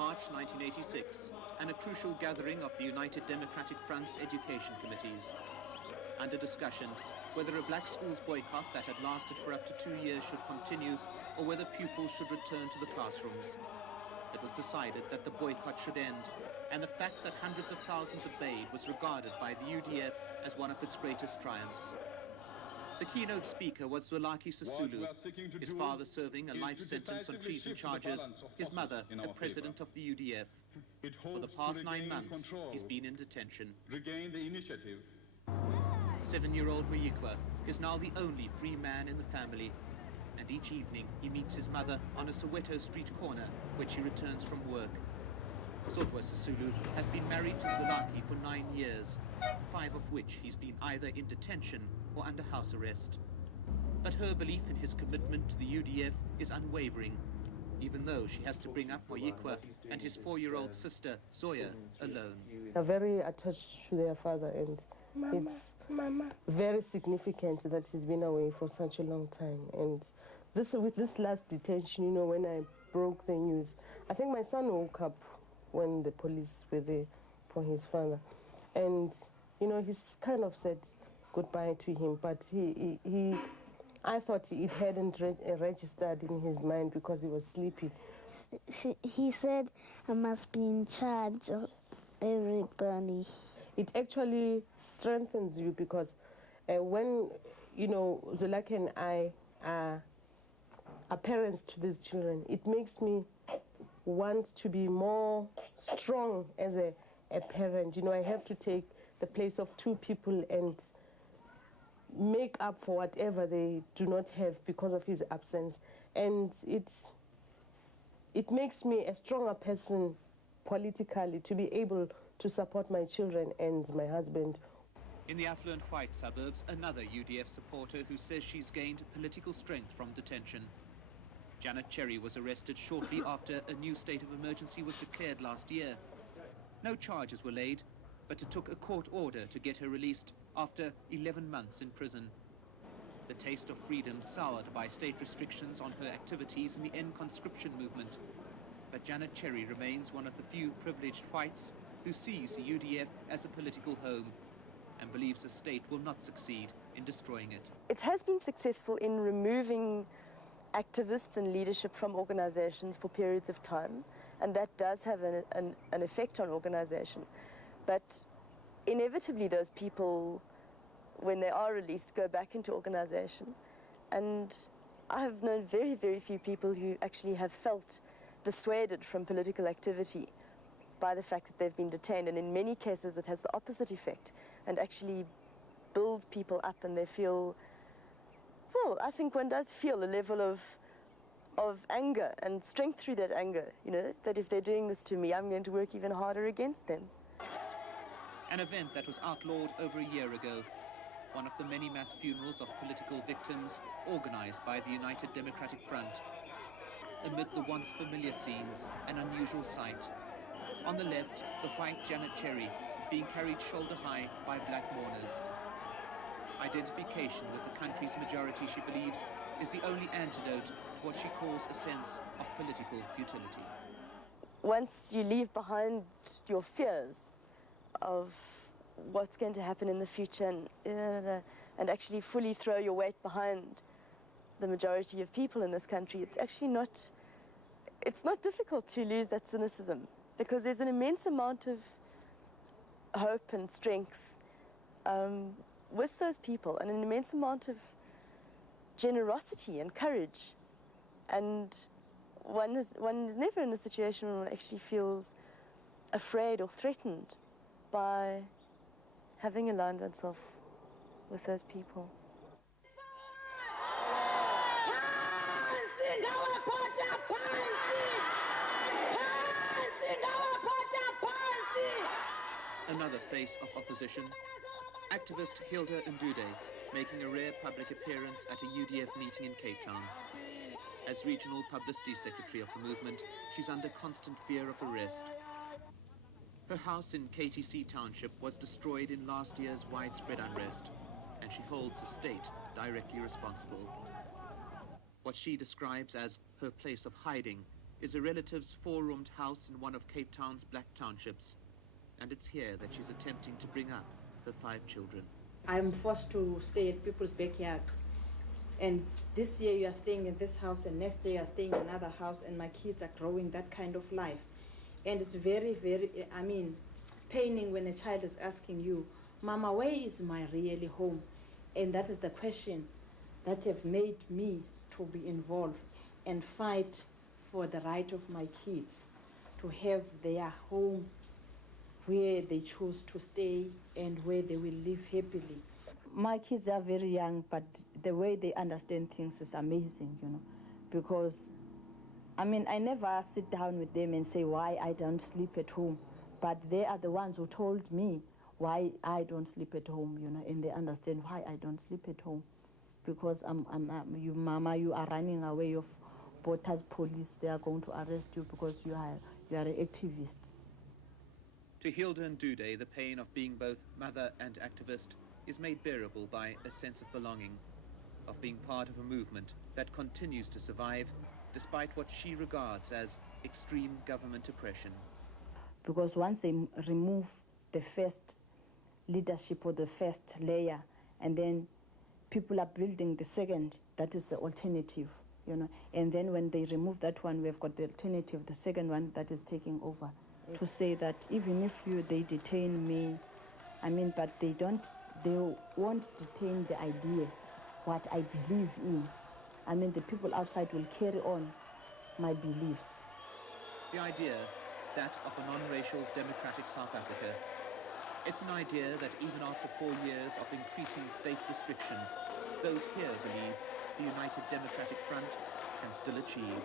March 1986, and a crucial gathering of the United Democratic Front's education committees. Under discussion, whether a black schools boycott that had lasted for up to 2 years should continue, or whether pupils should return to the classrooms. It was decided that the boycott should end, and the fact that hundreds of thousands obeyed was regarded by the UDF as one of its greatest triumphs. The keynote speaker was Zwelakhwe Sisulu, his father serving a life sentence on treason charges, his mother a president of the UDF. For the past 9 months, he's been in detention. 7-year-old Menequa is now the only free man in the family, and each evening he meets his mother on a Soweto street corner when she returns from work. Zodwa Sisulu has been married to Zwelakhwe for 9 years, 5 of which he's been either in detention or under house arrest. But her belief in his commitment to the UDF is unwavering, even though she has to bring up Menequa and his 4-year-old sister, Zoya, alone. They're very attached to their father, and it's very significant that he's been away for such a long time. And with this last detention, you know, when I broke the news, I think my son woke up when the police were there for his father. And, you know, he's kind of said goodbye to him, but I thought it hadn't registered in his mind because he was sleepy. He said I must be in charge of everybody. It actually strengthens you because when, you know, Zwelakhwe and I are parents to these children, it makes me want to be more strong as a parent. You know, I have to take the place of 2 people and make up for whatever they do not have because of his absence. And it makes me a stronger person politically to be able to support my children and my husband. In the affluent white suburbs, another UDF supporter who says she's gained political strength from detention. Janet Cherry was arrested shortly after a new state of emergency was declared last year. No charges were laid, but it took a court order to get her released after 11 months in prison. The taste of freedom soured by state restrictions on her activities in the End Conscription movement. But Janet Cherry remains one of the few privileged whites who sees the UDF as a political home and believes the state will not succeed in destroying it. It has been successful in removing activists and leadership from organizations for periods of time, and that does have an effect on organization. But inevitably those people, when they are released, go back into organization. And I have known very, very few people who actually have felt dissuaded from political activity by the fact that they've been detained. And in many cases it has the opposite effect and actually builds people up, and they feel, well, I think one does feel a level of anger and strength through that anger, you know, that if they're doing this to me, I'm going to work even harder against them. An event that was outlawed over a year ago, one of the many mass funerals of political victims organized by the United Democratic Front. Amid the once familiar scenes, an unusual sight. On the left, the white Janet Cherry being carried shoulder high by black mourners. Identification with the country's majority, she believes, is the only antidote to what she calls a sense of political futility. Once you leave behind your fears of what's going to happen in the future and actually fully throw your weight behind the majority of people in this country, it's not difficult to lose that cynicism, because there's an immense amount of hope and strength with those people, and an immense amount of generosity and courage. And one is never in a situation where one actually feels afraid or threatened by having aligned oneself with those people. Another face of opposition, activist Hilda Ndude, making a rare public appearance at a UDF meeting in Cape Town. As regional publicity secretary of the movement, she's under constant fear of arrest. Her house in KTC Township was destroyed in last year's widespread unrest, and she holds the state directly responsible. What she describes as her place of hiding is a relative's four-roomed house in one of Cape Town's black townships, and it's here that she's attempting to bring up her 5 children. I'm forced to stay at people's backyards, and this year you are staying in this house, and next year you are staying in another house, and my kids are growing that kind of life. And it's very, very, paining when a child is asking you, Mama, where is my really home? And that is the question that have made me to be involved and fight for the right of my kids to have their home where they choose to stay and where they will live happily. My kids are very young, but the way they understand things is amazing, because I never sit down with them and say why I don't sleep at home, but they are the ones who told me why I don't sleep at home, and they understand why I don't sleep at home, because you, Mama, you are running away of Bota's police. They are going to arrest you because you are an activist. To Hilda Ndude, the pain of being both mother and activist is made bearable by a sense of belonging, of being part of a movement that continues to survive despite what she regards as extreme government oppression. Because once they remove the first leadership or the first layer, and then people are building the second, that is the alternative, And then when they remove that one, we've got the alternative, the second one that is taking over. To say that even if they detain me, but they won't detain the idea, what I believe in. The people outside will carry on my beliefs. The idea, that of a non-racial democratic South Africa. It's an idea that even after 4 years of increasing state restriction, those here believe the United Democratic Front can still achieve.